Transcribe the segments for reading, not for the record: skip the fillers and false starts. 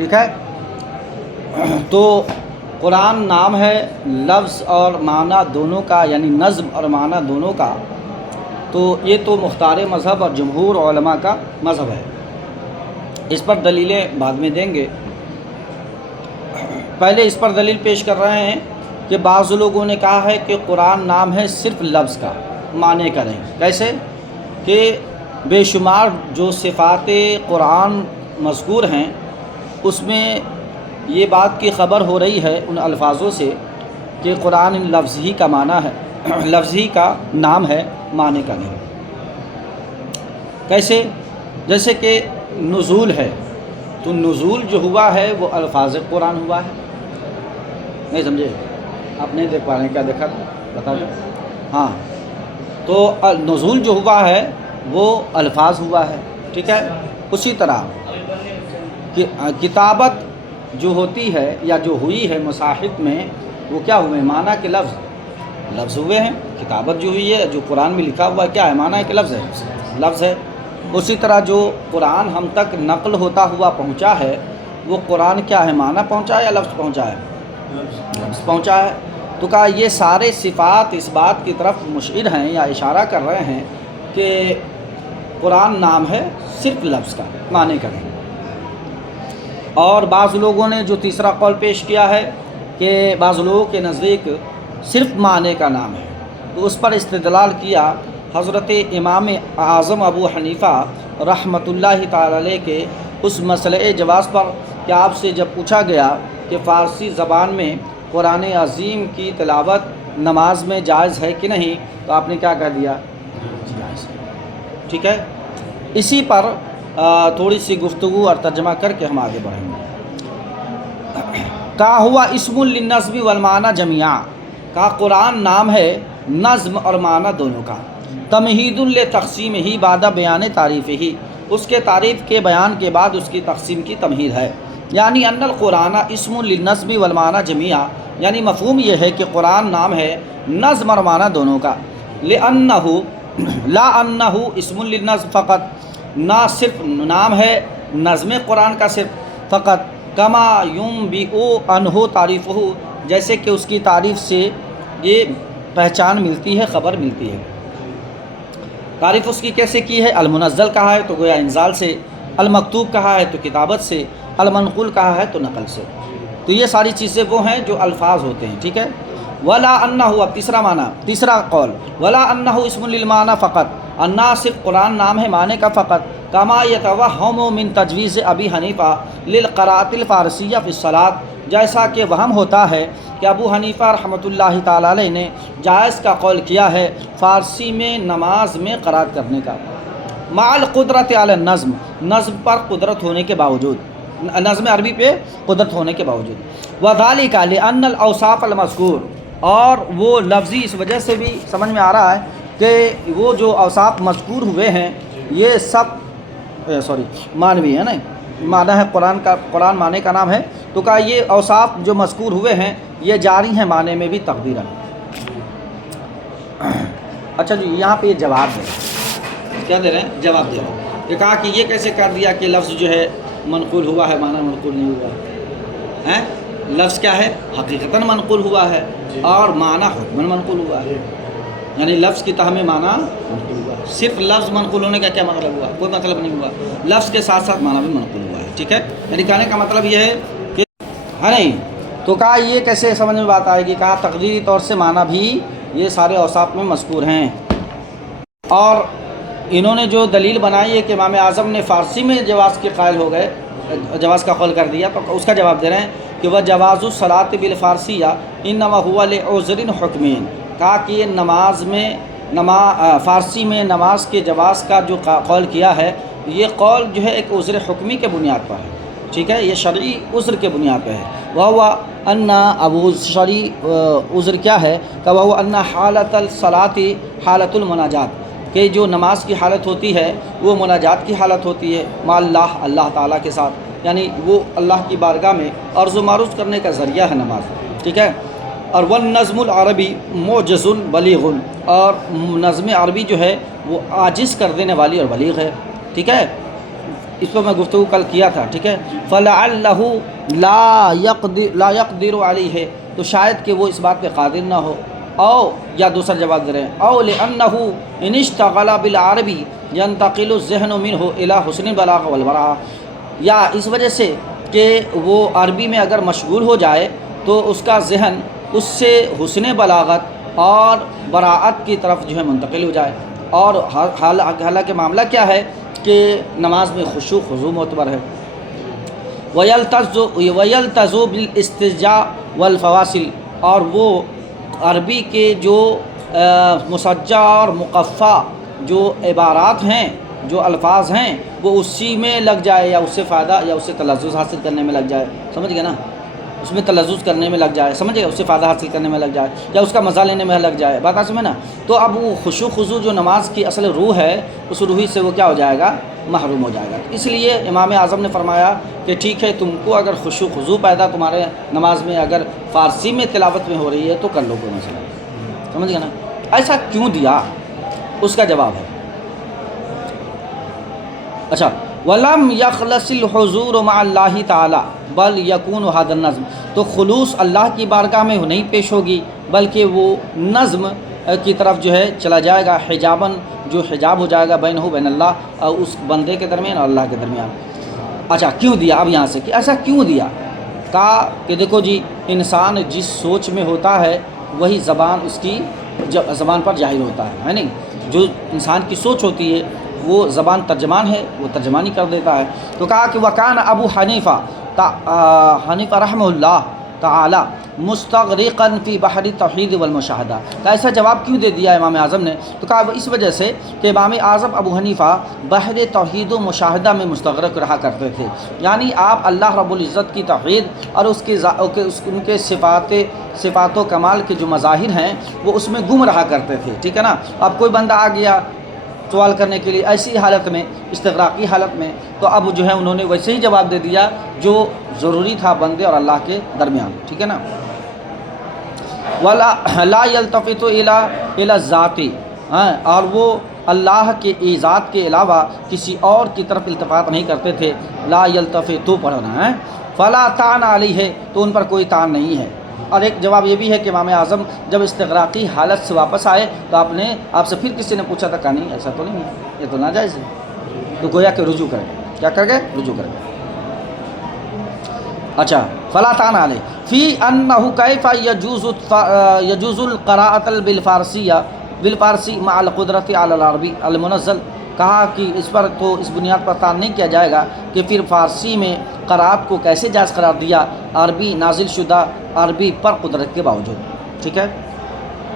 ٹھیک ہے. تو قرآن نام ہے لفظ اور معنی دونوں کا، یعنی نظم اور معنی دونوں کا. تو یہ تو مختار مذہب اور جمہور علماء کا مذہب ہے. اس پر دلیلیں بعد میں دیں گے. پہلے اس پر دلیل پیش کر رہے ہیں کہ بعض لوگوں نے کہا ہے کہ قرآن نام ہے صرف لفظ کا، معنی کا نہیں. کیسے کہ بے شمار جو صفات قرآن مذکور ہیں اس میں یہ بات کی خبر ہو رہی ہے ان الفاظوں سے کہ قرآن لفظ ہی کا معنی ہے، لفظ ہی کا نام ہے، معنی کا نہیں. کیسے؟ جیسے کہ نزول ہے، تو نزول جو ہوا ہے وہ الفاظ قرآن ہوا ہے. نہیں سمجھے؟ آپ نہیں دیکھ پا رہے ہیں، کیا دیکھا بتا دیں. ہاں، تو نزول جو ہوا ہے وہ الفاظ ہوا ہے. ٹھیک ہے. اسی طرح کتابت جو ہوتی ہے یا جو ہوئی ہے مصاحف میں، وہ کیا ہوئے؟ معنی کے لفظ ہوئے ہیں. کتابت جو ہوئی ہے، جو قرآن میں لکھا ہوا ہے، کیا ہے؟ معنی کے لفظ ہے، لفظ ہے. اسی طرح جو قرآن ہم تک نقل ہوتا ہوا پہنچا ہے، وہ قرآن کیا ہے؟ معنی پہنچا ہے یا لفظ پہنچا ہے؟ لفظ پہنچا ہے. تو کہا یہ سارے صفات اس بات کی طرف مشیر ہیں یا اشارہ کر رہے ہیں کہ قرآن نام ہے صرف لفظ کا، معنی کا نہیں. اور بعض لوگوں نے جو تیسرا قول پیش کیا ہے کہ بعض لوگوں کے نزدیک صرف معنی کا نام ہے، تو اس پر استدلال کیا حضرت امام اعظم ابو حنیفہ رحمۃ اللہ تعالی علیہ کے اس مسئلے جواز پر کہ آپ سے جب پوچھا گیا کہ فارسی زبان میں قرآن عظیم کی تلاوت نماز میں جائز ہے کہ نہیں، تو آپ نے کیا کہہ دیا؟ جائز ہے. ٹھیک ہے. اسی پر تھوڑی سی گفتگو اور ترجمہ کر کے ہم آگے بڑھیں گے. کہا ہوا اسم للنظم والمعنی جميعا، کہا قرآن نام ہے نظم اور معنی دونوں کا. تمہید لتقسیم ہی بعد بیان تعریف ہی، اس کے تعریف کے بیان کے بعد اس کی تقسیم کی تمہید ہے. یعنی ان القرآن اسم للنظم والمعنی جميعا، یعنی مفہوم یہ ہے کہ قرآن نام ہے نظم اور معنی دونوں کا. لا انہ اسم للنظم فقط، نہ صرف نام ہے نظم قرآن کا صرف فقط، کما ينبئ عنہ تعریفہ، جیسے کہ اس کی تعریف سے یہ پہچان ملتی ہے، خبر ملتی ہے. تعریف اس کی کیسے کی ہے؟ المنزل کہا ہے تو گویا انزال سے، المکتوب کہا ہے تو کتابت سے، المنقول کہا ہے تو نقل سے. تو یہ ساری چیزیں وہ ہیں جو الفاظ ہوتے ہیں. ٹھیک ہے. ولا انہ، اب تیسرا معنی، تیسرا قول، ولا انہ اسم للمعنی فقط، انا صرف قرآن نام ہے معنی کا فقط، کما یتوہم من تجویز ابی حنیفہ للقراءۃ الفارسیہ فی الصلاۃ، جیسا کہ وہم ہوتا ہے کہ ابو حنیفہ رحمۃ اللہ تعالیٰ علیہ نے جائز کا قول کیا ہے فارسی میں نماز میں قرات کرنے کا، مع القدرت علی النظم، نظم پر قدرت ہونے کے باوجود، نظم عربی پہ قدرت ہونے کے باوجود. وذالک لأن الاوصاف المذکور، اور وہ لفظی اس وجہ سے بھی سمجھ میں آ رہا ہے کہ وہ جو اوصاف مذکور ہوئے ہیں یہ سب معنوی ہے نا، معنی ہے قرآن کا، قرآن معنی کا نام ہے. تو کہا یہ اوصاف جو مذکور ہوئے ہیں یہ جاری ہیں معنی میں بھی تقدیرا. اچھا جی، یہاں پہ یہ جواب دے رہے ہیں، کیا دے رہے ہیں؟ جواب دے رہے ہیں. یہ کہا کہ یہ کیسے کر دیا کہ لفظ جو ہے منقول ہوا ہے، معنی منقول نہیں ہوا ہے. لفظ کیا ہے؟ حقیقتاً منقول ہوا ہے، اور معنی حکماً منقول ہوا ہے. یعنی لفظ کی تہ میں معنی منقول ہوا ہے. صرف لفظ منقول ہونے کا کیا مطلب ہوا؟ کوئی مطلب نہیں ہوا. لفظ کے ساتھ ساتھ معنی بھی منقول ہوا ہے. ٹھیک ہے. یعنی کہنے کا مطلب یہ ہے کہ ہے نہیں. تو کہا یہ کیسے سمجھ میں بات آئے گی؟ کہا تقدیری طور سے معنی بھی یہ سارے اوصاف میں مذکور ہیں. اور انہوں نے جو دلیل بنائی ہے کہ امام اعظم نے فارسی میں جواز کے قائل ہو گئے، جواز کا قول کر دیا، تو اس کا جواب دے رہے ہیں کہ وہ جواز الصلاۃ بالفارسیہ انما هو لعذر حکمین. کہا کہ یہ نماز میں فارسی میں نماز کے جواز کا جو قول کیا ہے، یہ قول جو ہے ایک عذر حکمی کے بنیاد پر ہے. ٹھیک ہے. یہ شرعی عذر کے بنیاد پہ ہے. وہ ان ابو شرعی عذر کیا ہے کہ وہ ان حالت الصلاۃ حالت المناجات، کہ جو نماز کی حالت ہوتی ہے وہ مناجات کی حالت ہوتی ہے مع اللہ، اللہ تعالیٰ کے ساتھ. یعنی وہ اللہ کی بارگاہ میں عرض و معروض کرنے کا ذریعہ ہے نماز. ٹھیک ہے. اور والنظم العربی معجز بلیغ، اور نظم عربی جو ہے وہ عاجز کر دینے والی اور بلیغ ہے. ٹھیک ہے. اس پر میں گفتگو کل کیا تھا، ٹھیک ہے. فَلَعَلَّهُ لا يقدر علیہ، تو شاید کہ وہ اس بات پہ قادر نہ ہو، او یا دوسرا جواب دے رہے ہیں، او لِأَنَّهُ إِنِ اشْتَغَلَ بِالْعَرَبِ يَنْتَقِلُ الذِّهْنُ مِنْهُ إِلَى حُسْنِ الْبَلَاغَةِ وَالْبَرَاعَةِ، یا اس وجہ سے کہ وہ عربی میں اگر مشغول ہو جائے تو اس کا ذہن اس سے حسن بلاغت اور براعت کی طرف جو ہے منتقل ہو جائے. اور حالانکہ معاملہ کیا ہے کہ نماز میں خشوع خضوع معتبر ہے. وَيَلْتَزُ بِالْاِسْتِجَاءِ وَالْفَوَاصِلِ، اور وہ عربی کے جو مسجع اور مقفع جو عبارات ہیں، جو الفاظ ہیں، وہ اسی میں لگ جائے، یا اس سے فائدہ یا اس سے تلذذ حاصل کرنے میں لگ جائے. سمجھ گئے نا؟ اس میں تلذذ کرنے میں لگ جائے، سمجھ گئے، اس سے فائدہ حاصل کرنے میں لگ جائے، یا اس کا مزہ لینے میں لگ جائے. بات سمجھے نا؟ تو اب وہ خشوع خضوع جو نماز کی اصل روح ہے، اس روحی سے وہ کیا ہو جائے گا؟ محروم ہو جائے گا. اس لیے امام اعظم نے فرمایا کہ ٹھیک ہے، تم کو اگر خشوع خضوع پیدا تمہارے نماز میں اگر فارسی میں تلاوت میں ہو رہی ہے تو کر لو، کوئی مسئلہ نہیں. سمجھ گئے نا؟ ایسا کیوں دیا؟ اس کا جواب ہے، اچھا، وَلَمْ يَخْلَصِ الْحُضُورُ مَعَ اللَّهِ تَعَالَى بَلْ يَكُونُ هَذَا النَّظْمُ، تو خلوص اللہ کی بارگاہ میں نہیں پیش ہوگی بلکہ وہ نظم کی طرف جو ہے چلا جائے گا، حجاباً، جو حجاب ہو جائے گا بینہ بین اللہ، اور اس بندے کے درمیان اور اللہ کے درمیان. اچھا، کیوں دیا؟ اب یہاں سے کہ ایسا کیوں دیا؟ کہا کہ دیکھو جی، انسان جس سوچ میں ہوتا ہے وہی زبان اس کی زبان پر ظاہر ہوتا ہے نہیں؟ جو انسان کی سوچ ہوتی ہے وہ زبان ترجمان ہے، وہ ترجمانی کر دیتا ہے. تو کہا کہ وکان ابو حنیفہ رحمہ اللہ تعالی مستغرقا فی بحر التوحید والمشاہدہ. تو ایسا جواب کیوں دے دیا امام اعظم نے؟ تو کہا اس وجہ سے کہ امام اعظم ابو حنیفہ بحر توحید و مشاہدہ میں مستغرق رہا کرتے تھے. یعنی آپ اللہ رب العزت کی توحید اور ان کے صفات و کمال کے جو مظاہر ہیں وہ اس میں گم رہا کرتے تھے. ٹھیک ہے نا؟ اب کوئی بندہ آ گیا سوال کرنے کے لیے ایسی حالت میں، استغراقی حالت میں، تو اب جو ہے انہوں نے ویسے ہی جواب دے دیا جو ضروری تھا بندے اور اللہ کے درمیان. ٹھیک ہے نا؟ وَلَا يَلْتَفِتُ إِلَى الذَّاتِ، اور وہ اللہ کے ذات کے علاوہ کسی اور کی طرف التفات نہیں کرتے تھے. لا يَلْتَفِتُ پڑھنا ہے، فَلَا تَعْنَ عَلَيْهِ، تو ان پر کوئی تان نہیں ہے. اور ایک جواب یہ بھی ہے کہ امام اعظم جب استغراقی حالت سے واپس آئے تو آپ سے پھر کسی نے پوچھا تھا، کہا نہیں ایسا تو نہیں ہے، یہ تو ناجائز ہے. تو گویا کہ رجوع کرے، کیا کر گئے؟ رجوع کر گئے. اچھا، فلا تعن علیہ فی انہ کیف یجوز القراءۃ بالفارسی مع القدرۃ علی العربی المنزل. کہا کہ اس پر تو اس بنیاد پر تعین نہیں کیا جائے گا کہ پھر فارسی میں قرأت کو کیسے جائز قرار دیا عربی نازل شدہ عربی پر قدرت کے باوجود. ٹھیک ہے؟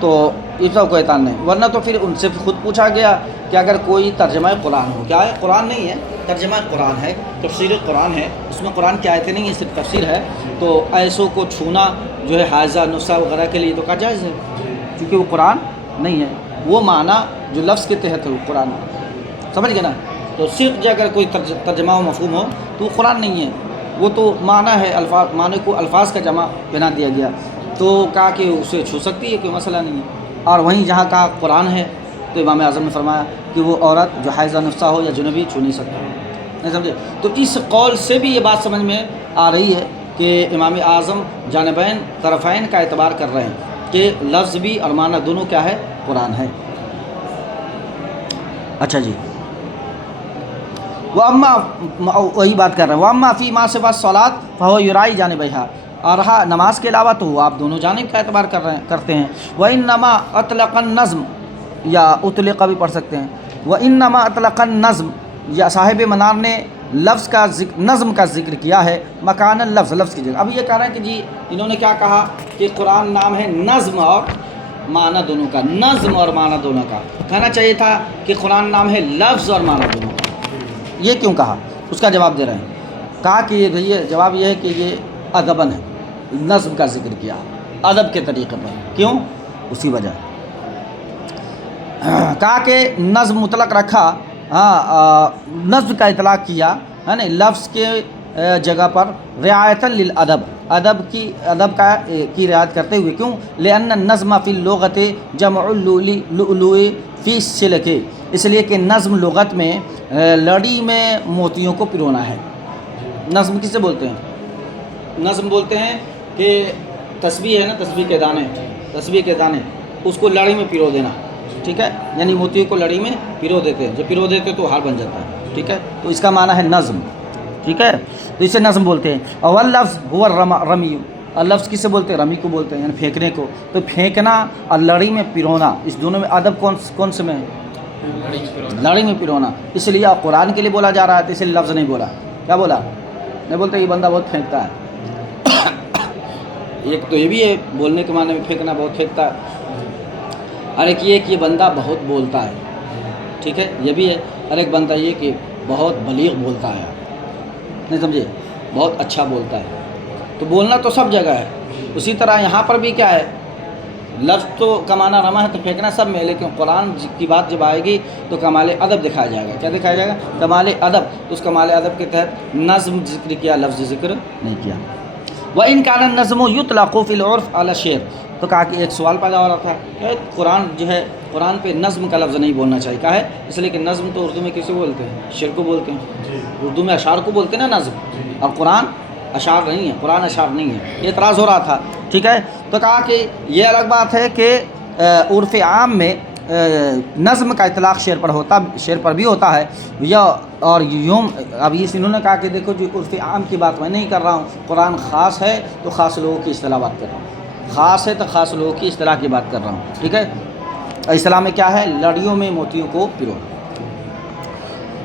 تو اس پر کوئی تعین نہیں، ورنہ تو پھر ان سے خود پوچھا گیا کہ اگر کوئی ترجمہ قرآن ہو، کیا ہے؟ قرآن نہیں ہے، ترجمہ قرآن ہے، تفسیر قرآن ہے، اس میں قرآن کی آیتیں نہیں ہیں، صرف تفسیر ہے، تو ایسوں کو چھونا جو ہے حائضہ نسخہ وغیرہ کے لیے تو کیا جائز ہے، کیونکہ وہ قرآن نہیں ہے. وہ معنی جو لفظ کے تحت ہے وہ قرآن ہے. سمجھ گئے نا؟ تو صرف جو اگر کوئی ترجمہ و مفہوم ہو تو وہ قرآن نہیں ہے، وہ تو معنی ہے، معنی کو الفاظ کا جمع بنا دیا گیا. تو کہا کہ اسے چھو سکتی ہے، کوئی مسئلہ نہیں ہے. اور وہیں جہاں کہا قرآن ہے تو امام اعظم نے فرمایا کہ وہ عورت جو حائضہ نفسہ ہو یا جنبی چھو نہیں سکتی. نہیں سمجھے؟ تو اس قول سے بھی یہ بات سمجھ میں آ رہی ہے کہ امام اعظم جانبین طرفین کا اعتبار کر رہے ہیں کہ لفظ بھی اور معنی دونوں کیا ہے؟ قرآن ہے. اچھا جی، وہی بات کر رہے ہیں، وَأَمَّا فِي مَا سِوَى الصَّلَاةِ فَهُوَ يُرَاعِي جَانِبَيْهَا، اور رہا نماز کے علاوہ تو آپ دونوں جانب کا اعتبار کرتے ہیں. وَإِنَّمَا أَطْلَقَ النَّظْمَ، یا اطلق بھی پڑھ سکتے ہیں، وَإِنَّمَا أَطْلَقَ النَّظْمَ، یا صاحب منار نے لفظ کا نظم کا ذکر کیا ہے مکان لفظ، لفظ کی جگہ. اب یہ کہہ رہے ہیں کہ جی انہوں نے کیا کہا کہ قرآن نام ہے نظم اور معنی دونوں کا، نظم اور معنی دونوں کا. کہنا چاہیے تھا کہ قرآن نام ہے لفظ اور معنی دونوں کا. یہ کیوں کہا؟ اس کا جواب دے رہے ہیں. کہا کہ یہ جواب یہ ہے کہ یہ ادباً ہے، نظم کا ذکر کیا ادب کے طریقے پر. کیوں؟ اسی وجہ. کہا کہ نظم مطلق رکھا، نظم کا اطلاق کیا ہے نا لفظ کے جگہ پر، رعایتاً للادب، ادب کی رعایت کرتے ہوئے. کیوں؟ لأن النظم فی اللغۃ جمع اللؤلؤ فی السلک، اس لیے کہ نظم لغت میں لڑی میں موتیوں کو پرونا ہے۔ نظم کسے بولتے ہیں؟ نظم بولتے ہیں کہ تسبیح ہے نا، تسبیح کے دانے اس کو لڑی میں پرو دینا، ٹھیک ہے، یعنی موتیوں کو لڑی میں پرو دیتے ہیں، جب پرو دیتے تو ہار بن جاتا ہے، ٹھیک ہے، تو اس کا معنی ہے نظم، ٹھیک ہے، تو اسے نظم بولتے ہیں۔ اور لفظ ہوا رمی، اور لفظ کسے بولتے ہیں؟ رمی کو بولتے ہیں، یعنی پھینکنے کو، تو پھینکنا اور لڑی میں پرونا، اس دونوں میں ادب کون سے میں ہے؟ لڑی میں پرونا، اس لیے قرآن کے لیے بولا جا رہا ہے، تو اس لیے لفظ نہیں بولا، کیا بولا؟ نہیں بولتے یہ بندہ بہت پھینکتا ہے۔ ایک تو یہ بھی ہے بولنے کے معنی میں پھینکنا، بہت پھینکتا ہے، اور ایک یہ کہ یہ بندہ بہت بولتا ہے، ٹھیک ہے، یہ بھی ہے، اور ایک بندہ یہ کہ بہت بلیغ بولتا ہے، نہیں سمجھے، بہت اچھا بولتا ہے۔ تو بولنا تو سب جگہ ہے، اسی طرح یہاں پر بھی کیا ہے، لفظ تو کمانا رما ہے تو پھینکنا سب میں، لیکن قرآن کی بات جب آئے گی تو کمال ادب دکھایا جائے گا، کیا دکھایا جائے گا؟ کمال ادب، تو اس کمال ادب کے تحت نظم ذکر کیا، لفظ ذکر نہیں کیا۔ وَإِنْ كَانَ النَّظْمُ يُطْلَقُ فِي الْعُرْفِ عَلَى الشِّعْرِ، تو کہا کہ ایک سوال پیدا ہو رہا تھا کہ قرآن جو ہے، قرآن پہ نظم کا لفظ نہیں بولنا چاہیے، کہا ہے اس لیے کہ نظم تو اردو میں کسے بولتے ہیں؟ شعر کو بولتے ہیں، اردو میں اشعار کو بولتے ہیں نا نظم، اور قرآن اشعار نہیں ہے، قرآن اشعار نہیں ہے، یہ اعتراض ہو رہا تھا، ٹھیک ہے، تو کہا کہ یہ الگ بات ہے کہ عرف عام میں نظم کا اطلاق شعر پر بھی ہوتا ہے، یا اور یوم اب یہ انہوں نے کہا کہ دیکھو جو عرف عام کی بات میں نہیں کر رہا ہوں، قرآن خاص ہے تو خاص لوگوں کی اصطلاح بات کر رہا ہوں، خاص ہے تو خاص لوگوں کی اصطلاح کی بات کر رہا ہوں، ٹھیک ہے، اصطلاح میں کیا ہے؟ لڑیوں میں موتیوں کو پرو۔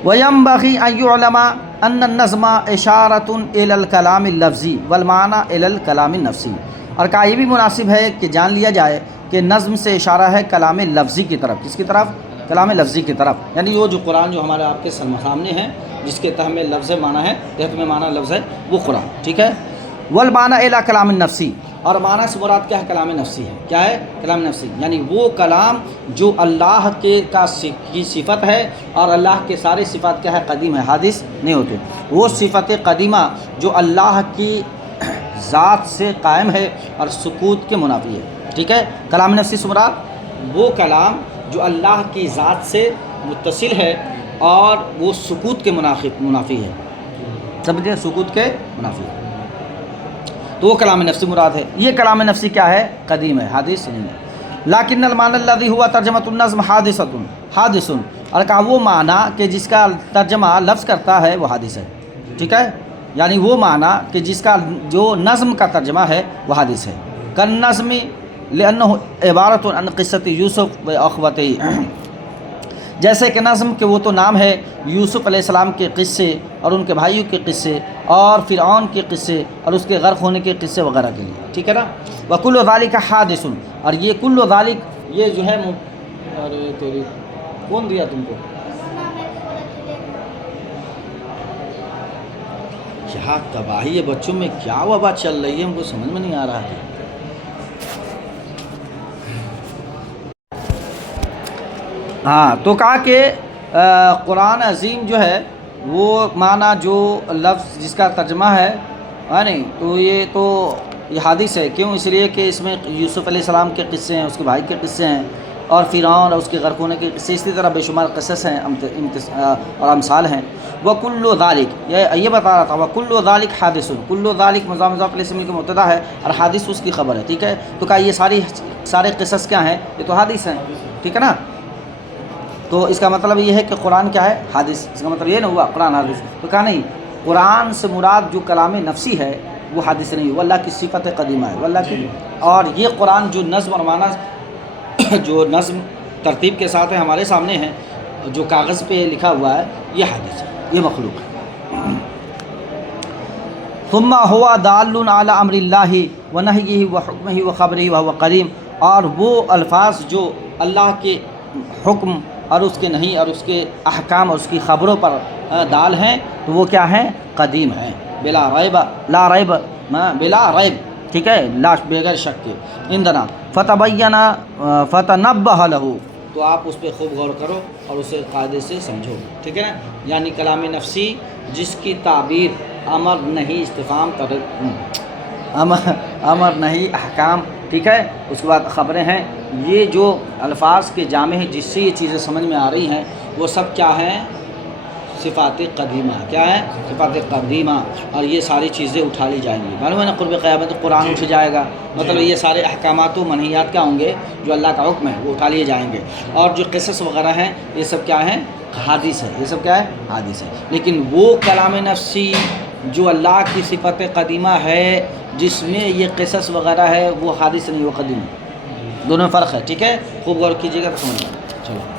وَيَنْبَغِي أَنْ يُعْلَمَ أَنَّ النَّظْمَ إِشَارَةٌ إِلَى الْكَلَامِ اللَّفْظِي وَالْمَعْنَى إِلَى الْكَلَامِ النَّفْسِي، اور کہا یہ بھی مناسب ہے کہ جان لیا جائے کہ نظم سے اشارہ ہے کلام لفظی کی طرف، کس کی طرف؟ کلام لفظی کی طرف، یعنی وہ جو قرآن جو ہمارے آپ کے سامنے ہے، جس کے تحت میں لفظ معنی ہے، تحت میں معنی لفظ ہے، وہ قرآن، ٹھیک ہے۔ وَالْمَعْنَى إِلَى كَلَامِ النَّفْسِي، اور معنی سے مراد کیا ہے؟ کلام نفسی ہے، کیا ہے؟ کلام نفسی، یعنی وہ کلام جو اللہ کی صفت ہے، اور اللہ کے سارے صفات کیا ہے؟ قدیم ہے، حادث نہیں ہوتے، وہ صفت قدیمہ جو اللہ کی ذات سے قائم ہے اور سکوت کے منافی ہے، ٹھیک ہے، کلام نفسی سے مراد وہ کلام جو اللہ کی ذات سے متصل ہے اور وہ سکوت کے منافی ہے، سمجھے، سکوت کے منافی ہے، تو وہ کلام نفسی مراد ہے۔ یہ کلام نفسی کیا ہے؟ قدیم ہے، حادث نہیں ہے۔ لیکن المعنی الذی ہوا ترجمۃ النظم حادث، اور کہا وہ معنی کہ جس کا ترجمہ لفظ کرتا ہے وہ حادث ہے، ٹھیک ہے، یعنی وہ معنی کہ جس کا جو نظم کا ترجمہ ہے وہ حادث ہے۔ کالنظم لأنہ عبارت عن قصۃ یوسف و اخوتہ، جیسے کہ نظم کہ وہ تو نام ہے یوسف علیہ السلام کے قصے اور ان کے بھائیوں کے قصے اور فرعون کے قصے اور اس کے غرق ہونے کے قصے وغیرہ کے لیے، ٹھیک ہے نا۔ وَكُلُّ ذَلِكَ حَادِثٌ، اور یہ کل ذالک، یہ جو ہے ارے تیری کون دیا تم کو؟ کیا تباہی ہے بچوں میں، کیا وبا چل رہی ہے، ہم کو سمجھ میں نہیں آ رہا ہے۔ ہاں، تو کہا کہ قرآن عظیم جو ہے وہ معنی جو لفظ جس کا ترجمہ ہے نہیں، تو یہ حادث ہے، کیوں؟ اس لیے کہ اس میں یوسف علیہ السلام کے قصے ہیں، اس کے بھائی کے قصے ہیں، اور فرعون اور اس کے غرق ہونے کے قصے، اسی طرح بے شمار قصص ہیں اور امثال ہیں۔ وَكُلُّ ذَلِكَ، یہ بتا رہا تھا، وَكُلُّ ذَلِكَ حَادِثٌ، کُلُّ ذَلِكَ مضاف علیہ السلام کا مبتدا ہے اور حادث اس کی خبر ہے، ٹھیک ہے، تو کہا یہ سارے قصص کیا ہیں؟ یہ تو حادث ہیں، ٹھیک ہے نا۔ تو اس کا مطلب یہ ہے کہ قرآن کیا ہے؟ حادث، اس کا مطلب یہ نہ ہوا قرآن حادث، تو کہا نہیں، قرآن سے مراد جو کلام نفسی ہے وہ حادث نہیں، وہ اللہ کی صفت قدیمہ ہے، وہ اللہ کی، اور یہ قرآن جو نظم اور معنی جو نظم ترتیب کے ساتھ ہے ہمارے سامنے ہے، جو کاغذ پہ لکھا ہوا ہے، یہ حادث ہے، یہ مخلوق ہے۔ ثم ہوا دال علی امر اللہ ونہیہ وحکمہ وخبرہ وہو قدیم، اور وہ الفاظ جو اللہ کے حکم اور اس کے نہیں اور اس کے احکام اور اس کی خبروں پر دال ہیں، تو وہ کیا ہیں؟ قدیم ہیں، بلا ریب، لا ریب، بلا ریب، ٹھیک ہے، لا بغیر شک کے، عندنا فتبین فتنبہ لہ، تو آپ اس پہ خوب غور کرو اور اسے قاعدے سے سمجھو، ٹھیک ہے نا، یعنی کلام نفسی جس کی تعبیر امر نہیں استفہام امر نہیں احکام، ٹھیک ہے، اس کے بعد خبریں ہیں، یہ جو الفاظ کے جامع ہیں جس سے یہ چیزیں سمجھ میں آ رہی ہیں، وہ سب کیا ہیں؟ صفات قدیمہ، کیا ہے؟ صفات قدیمہ، اور یہ ساری چیزیں اٹھا لی جائیں گی. معلوم ہے نا قرب قیامت قرآن اٹھ جائے گا، مطلب یہ سارے احکامات و منہیات کیا ہوں گے؟ جو اللہ کا حکم ہے وہ اٹھا لیے جائیں گے. اور جو قصص وغیرہ ہیں یہ سب کیا ہیں؟ حادث ہے. یہ سب کیا ہے؟ حادث ہے. لیکن وہ کلام نفسی جو اللہ کی صفت قدیمہ ہے جس میں یہ قصص وغیرہ ہے وہ حادث نہیں، وہ قدیم ہے. دونوں میں فرق ہے. ٹھیک ہے، خوب غور کیجیے گا تو سمجھ لیں. چلو.